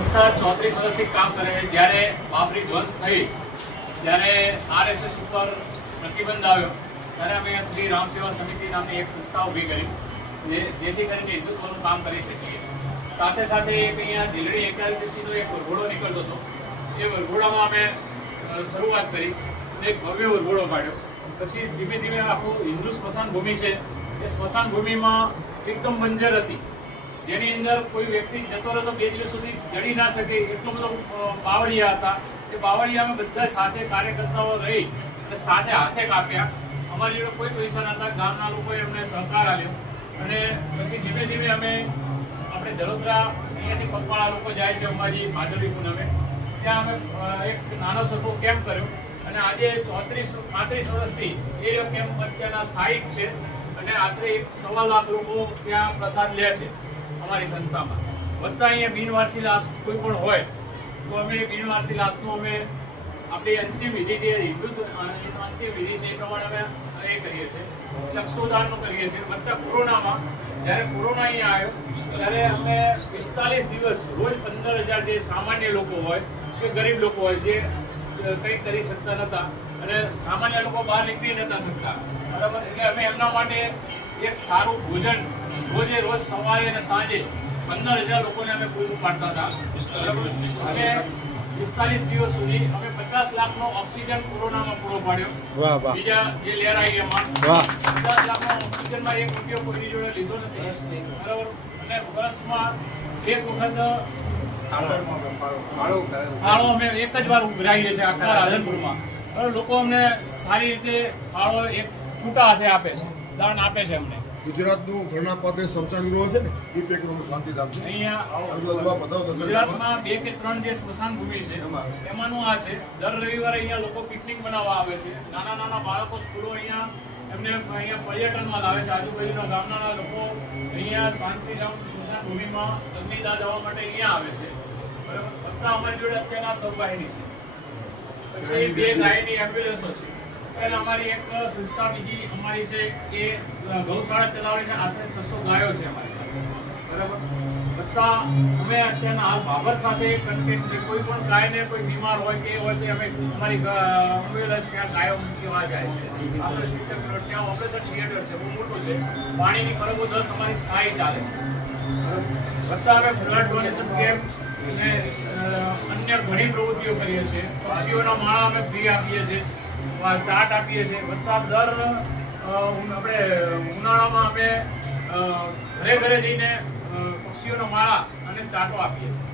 સંસ્થા 34 વર્ષથી કામ કરે છે। જ્યારે બાબરી ધ્વંસ થઈ ત્યારે આરએસએસ ઉપર પ્રતિબંધ આવ્યો ત્યારે અમે શ્રી રામ સેવા સમિતિ નામની એક સંસ્થા ઊભી કરી જેથી કરીને હિન્દુત્વનું કામ કરી શકીએ। સાથે સાથે એક અહીંયા દિલડી એકાદશીનો એક વરઘોડો નીકળતો હતો, એ વરઘોડામાં અમે શરૂઆત કરી, એક ભવ્ય વરઘોડો કાઢ્યો। પછી ધીમે ધીમે આપણું હિન્દુ સ્મશાન ભૂમિ છે એ સ્મશાન ભૂમિમાં એકદમ બંજર હતી, જેની અંદર કોઈ વ્યક્તિ જતો રહેતો 2 દિવસ સુધી જડી ના શકે એટલો બધો બાવળિયા હતા। એ બાવળિયામાં બધા સાથે કાર્યકર્તાઓ રહી અને સાથે હાથે કાપ્યા। અમારી જોડે કોઈ પૈસા નહોતા, ગામના લોકોએ અમને સહકાર આપ્યો અને પછી ધીમે ધીમે અમે આપણે જલોદરા અહીંયાથી પગપાળા લોકો જાય છે અંબાજી ભાદરવી પૂનમે, ત્યાં અમે એક નાનો સરખો કેમ્પ કર્યો અને આજે 35 વર્ષથી એ કેમ્પ અત્યારના સ્થાયિક છે અને આશરે 1.25 લાખ લોકો ત્યાં પ્રસાદ લે છે અમારી સંસ્થામાં। વધતા અહીંયા બિનવારસી લાશ કોઈ પણ હોય તો અમે બિનવારસી લાશનું અમે આપણી અંતિમ વિધિ જે હિન્દુ અંતિમ વિધિ છે એ પ્રમાણે અમે એ કરીએ છીએ, ચક્ષુદાનનું કરીએ છીએ। વધતા કોરોનામાં જ્યારે કોરોના અહીંયા આવ્યો ત્યારે અમે 45 દિવસ રોજ 15,000 જે સામાન્ય લોકો હોય કે ગરીબ લોકો હોય જે કંઈ કરી શકતા નહોતા અને સામાન્ય લોકો બહાર નીકળી નહોતા શકતા, બરાબર, એટલે અમે એમના માટે એક સારું ભોજન રોજ સવારે અને સાંજે 15,000 લોકોને અમે પૂરું પાડતા હતા, બરાબર। અને 45 દિવસ સુધી અમે 50 લાખનો ઓક્સિજન કોરોનામાં પૂરો પાડ્યો। બીજા જે લહેર આવી એમાં 50 લાખનો ઓક્સિજનમાં 1 રૂપિયો કોઈની જોડે લીધો નથી, બરાબર। અને વર્ષમાં એક વખત ફાળો અમે એક જ વાર ઉઘરાઈએ છીએ આખા રાધનપુરમાં, બરાબર। લોકો અમને સારી રીતે ફાળો એક છૂટા હાથે આપે છે, દાન આપે છે અમને। ગુજરાતનું ઘણા પાસે સ્મશાન ગૃહ છે ને એ પેકનું શાંતિધામ છે અહીંયા ગુજરાતમાં 2 કે 3 જે સ્મશાન ભૂમિ છે એમાંનું આ છે। દર રવિવારે અહીંયા લોકો પિકનિક બનાવવા આવે છે, નાના નાના બાળકો સ્કૂલો અહીંયા એમને અહીંયા પર્યટનમાં લાવે છે, આજુબાજુના ગામના લોકો અહીંયા શાંતિધામ સ્મશાન ભૂમિમાં અગ્નિદાહ દેવા માટે અહીંયા આવે છે, બરાબર। બધા અમારી જોડે અત્યારના સૌવાહિની છે, પછી 2 ગાયની એમ્બ્યુલન્સો છે અને અમારી એક સંસ્થા બીજી અમારી છે એ ગૌશાળા ચલાવે છે, આશરે 600 ગાયો છે અમારી સાથે, બરાબર। બધા અમે અત્યારના હાલ બાબર સાથે કન્ટેક્ટ કોઈ પણ ગાયને કોઈ બીમાર હોય કે હોય તો અમે અમારી એમ્બ્યુલન્સ ત્યાં ગાયો મૂકવા જાય છે, આશરે 70 કિલોમીટર। ત્યાં ઓપરેશન થિયેટર છે, બહુ મોટું છે, પાણીની પરબો 10 અમારી સ્થાયી ચાલે છે, બધા અમે બ્લડ ડોનેશન કેમ્પ અને અન્ય ઘણી પ્રવૃત્તિઓ કરીએ છીએ। પક્ષીઓના માળા અમે ફ્રી આપીએ છીએ, ચાટ આપીએ છીએ, બધા દર આપણે ઉનાળામાં અમે ઘરે ઘરે જઈને પક્ષીઓના માળા અને ચાટો આપીએ છીએ।